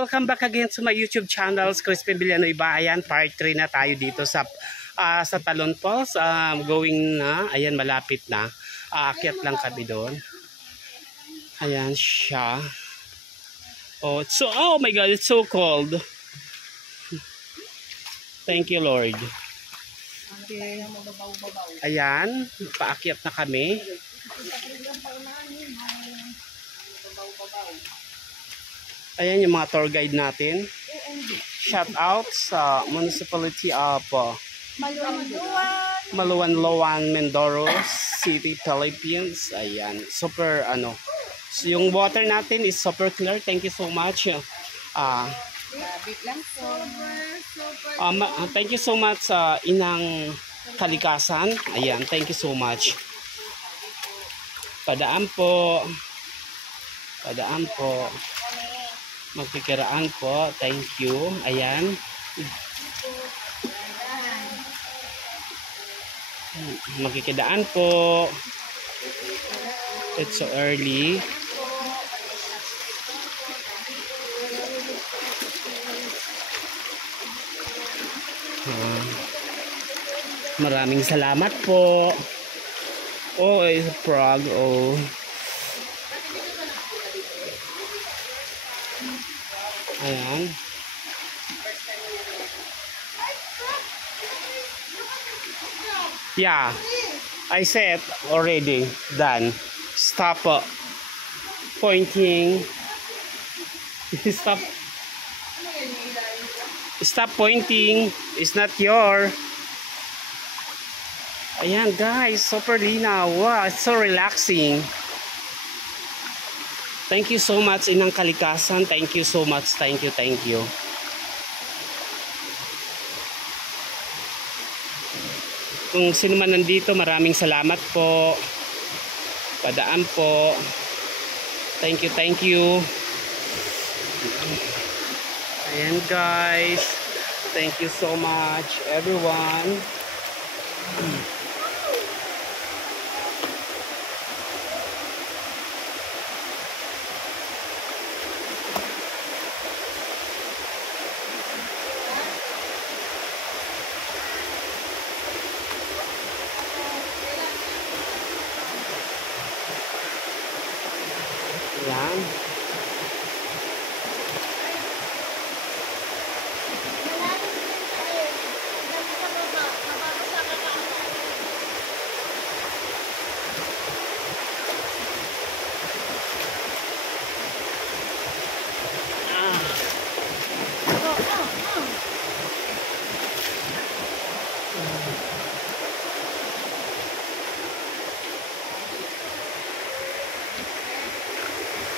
Welcome back again to my YouTube channels, Crispin Villanueva. Ayan, part 3 na tayo dito sa Talon Falls. Going na, ayan, malapit na. Aakyat lang kami doon. Ayan siya. Oh my God, it's so cold. Thank you, Lord. Ayan, paakyat na kami. Ayan yung mga tour guide natin. Shout out sa municipality of Maluwan, Mindoro City, Philippines. Ayan, super So, yung water natin is super clear. Thank you so much. Thank you so much sa Inang Kalikasan. Ayan, thank you so much. Padaan po. Magpikiraan po. Thank you. Ayan. Magkikidaan po. It's so early. Maraming salamat po. Oh, it's a frog. Oh. Ayan. Yeah, I said already. Done. Stop pointing. Stop pointing. It's not your. Ayan guys, super linaw. Wow, it's so relaxing. Thank you so much, Inang Kalikasan. Thank you so much. Thank you. Kung sino man nandito, maraming salamat po. Padaan po. Thank you. Ayan guys. Thank you so much, everyone. Yan.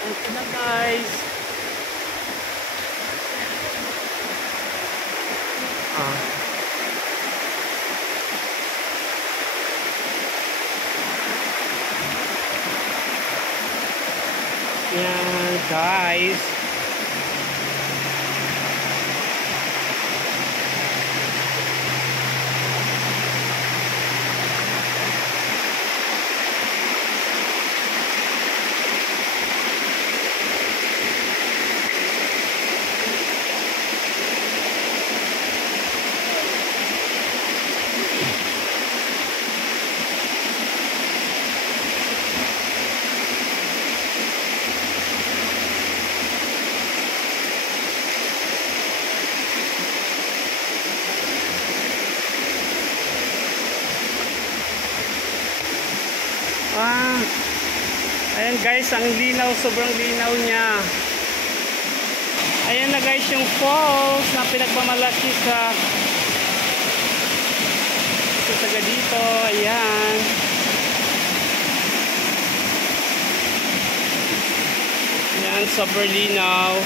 Thank you guys. Yan guys. Ayan guys, ang linaw, sobrang linaw niya. Ayan na guys yung falls na pinagmamalaki sa taga dito. Ayan. Ayan, super linaw.